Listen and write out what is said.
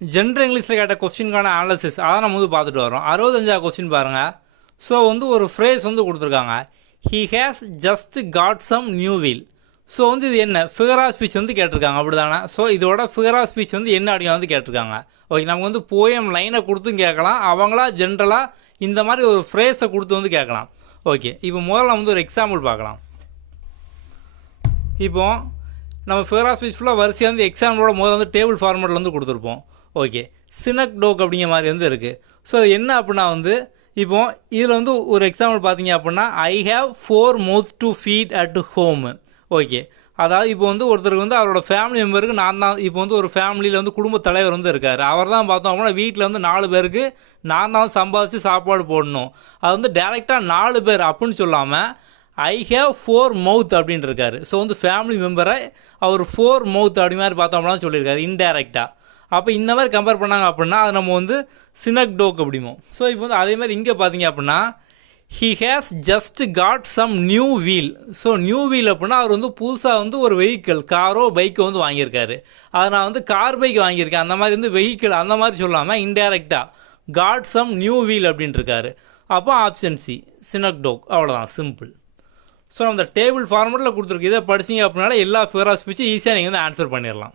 General இங்கிலீஷில் கேட்ட கொஸ்டினுக்கான analysis அதான் நம்ம வந்து பார்த்துட்டு வரோம். 65வது கொஸ்டின் பாருங்கள். ஸோ வந்து ஒரு ஃப்ரேஸ் வந்து கொடுத்துருக்காங்க. He has just got some new wheel. So வந்து இது என்ன ஃபிகர் ஆஃப் ஸ்பீச் வந்து கேட்டிருக்காங்க, அப்படி தானே? ஸோ இதோட ஃபிகர் ஆஃப் ஸ்பீச் வந்து என்ன அப்படிங்க வந்து கேட்டிருக்காங்க. ஓகே, நமக்கு வந்து போயம் லைனை கொடுத்தும் கேட்கலாம், அவங்களா ஜென்ரலாக இந்த மாதிரி ஒரு ஃப்ரேஸை கொடுத்து வந்து கேட்கலாம். ஓகே, இப்போ முதல்ல வந்து ஒரு எக்ஸாம்பிள் பார்க்கலாம். இப்போ நம்ம ஃபிகர் ஆஃப் ஸ்பீச் ஃபுல்லாக வரிசையாக வந்து எக்ஸாம்பிளோட முதல்ல வந்து டேபிள் ஃபார்மேட்டில் வந்து கொடுத்துருப்போம். ஓகே, சினக் டோக் அப்படிங்கிற மாதிரி வந்து இருக்குது. ஸோ அது என்ன அப்படின்னா வந்து இப்போ இதில் வந்து ஒரு எக்ஸாம்பிள் பார்த்தீங்க அப்படின்னா I have 4 mouths to feed at home. Okay, அதாவது இப்போ வந்து ஒருத்தருக்கு வந்து அவரோட ஃபேமிலி மெம்பருக்கு நான் தான் இப்போ வந்து ஒரு ஃபேமிலியில் வந்து குடும்ப தலைவர் வந்து இருக்கார். அவர் தான் பார்த்தோம் அப்படின்னா வீட்டில் வந்து 4 பேருக்கு நான் தான் சம்பாதிச்சு சாப்பாடு போடணும். அது வந்து டேரெக்டாக 4 பேர் அப்படின்னு சொல்லாமல் ஐ ஹேவ் 4 mouth அப்படின்னு இருக்காரு. ஸோ வந்து ஃபேமிலி மெம்பரை அவர் 4 mouth அப்படி மாதிரி பார்த்தோம் அப்படின்னா சொல்லியிருக்காரு இன்டேரக்டாக. அப்போ இந்த மாதிரி கம்பேர் பண்ணாங்க அப்படின்னா அது நம்ம வந்து சினக் டோக் அப்படிமோ. ஸோ இப்போ வந்து அதே மாதிரி இங்கே பார்த்தீங்க அப்படின்னா he has just got some new wheel. So new wheel அப்படின்னா அவர் வந்து புதுசாக வந்து ஒரு வெஹிக்கிள் காரோ பைக்கோ வந்து வாங்கியிருக்காரு. அதை நான் வந்து கார் பைக் வாங்கியிருக்கேன் அந்த மாதிரி வந்து வெஹிக்கிள் அந்த மாதிரி சொல்லாமல் இன்டேரக்டாக காட் சம் நியூ வீல் அப்படின்ட்டு இருக்காரு. அப்போ ஆப்ஷன் சி சினக் டோக். அவ்வளோதான், சிம்பிள். ஸோ அந்த டேபிள் ஃபார்மேட்டில் கொடுத்துருக்கு, இதை படிச்சிங்க அப்படின்னால எல்லா ஃபிகர் ஆஃப் ஸ்பீச்சும் ஈஸியாக நீங்கள் வந்து ஆன்சர் பண்ணிடலாம்.